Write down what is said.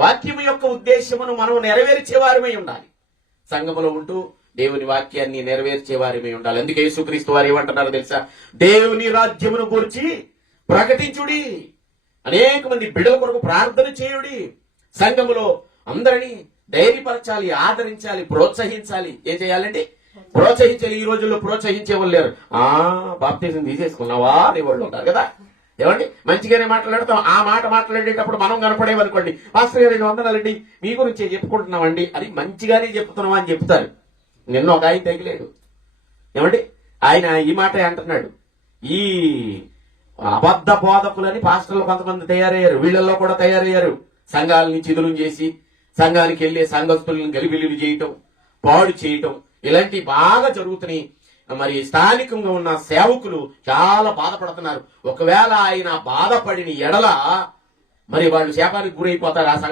వాక్యము యొక్క ఉద్దేశమును మనం నెరవేర్చేవారమై ఉండాలి. సంఘములో ఉంటూ దేవుని వాక్యాన్ని నెరవేర్చేవారమై ఉండాలి. అందుకే యేసుక్రీస్తు వారు ఏమంటున్నారో తెలుసా? దేవుని రాజ్యమును గురించి ప్రకటించుడి, అనేక మంది బిడ్డల కొరకు ప్రార్థన చేయుడి, సంఘములో అందరినీ ధైర్యపరచాలి, ఆదరించాలి, ప్రోత్సహించాలి. ఏం చేయాలండి? ప్రోత్సహించాలి. ఈ రోజుల్లో ప్రోత్సహించే వాళ్ళు లేరు. బాప్తిజం తీసేసుకున్నావా అని వాళ్ళు ఉంటారు కదా. ఏమండి, మంచిగానే మాట్లాడతాం. ఆ మాట మాట్లాడేటప్పుడు మనం కనపడేవనుకోండి, పాస్టర్ గారు 2 వందనాలండి, మీ గురించి చెప్పుకుంటున్నామండి అని మంచిగానే చెప్తున్నాం అని చెప్తారు. నిన్న ఒక ఆయన తగిలేడు. ఏమండి, ఆయన ఈ మాట అంటున్నాడు, ఈ అబద్ధ బోధకులని పాస్టర్లు కొంతమంది తయారయ్యారు, వీళ్ళల్లో కూడా తయారయ్యారు. సంఘాలని చిదులు చేసి సంఘానికి వెళ్లే సంఘస్థులను గలిబిలిలు చేయటం, పాడు చేయటం, ఇలాంటివి బాగా జరుగుతున్నాయి. మరి స్థానికంగా ఉన్న సేవకులు చాలా బాధపడుతున్నారు. ఒకవేళ ఆయన బాధపడిన ఎడల మరి వాళ్ళు శాపానికి గురైపోతారు. ఆ సంగతి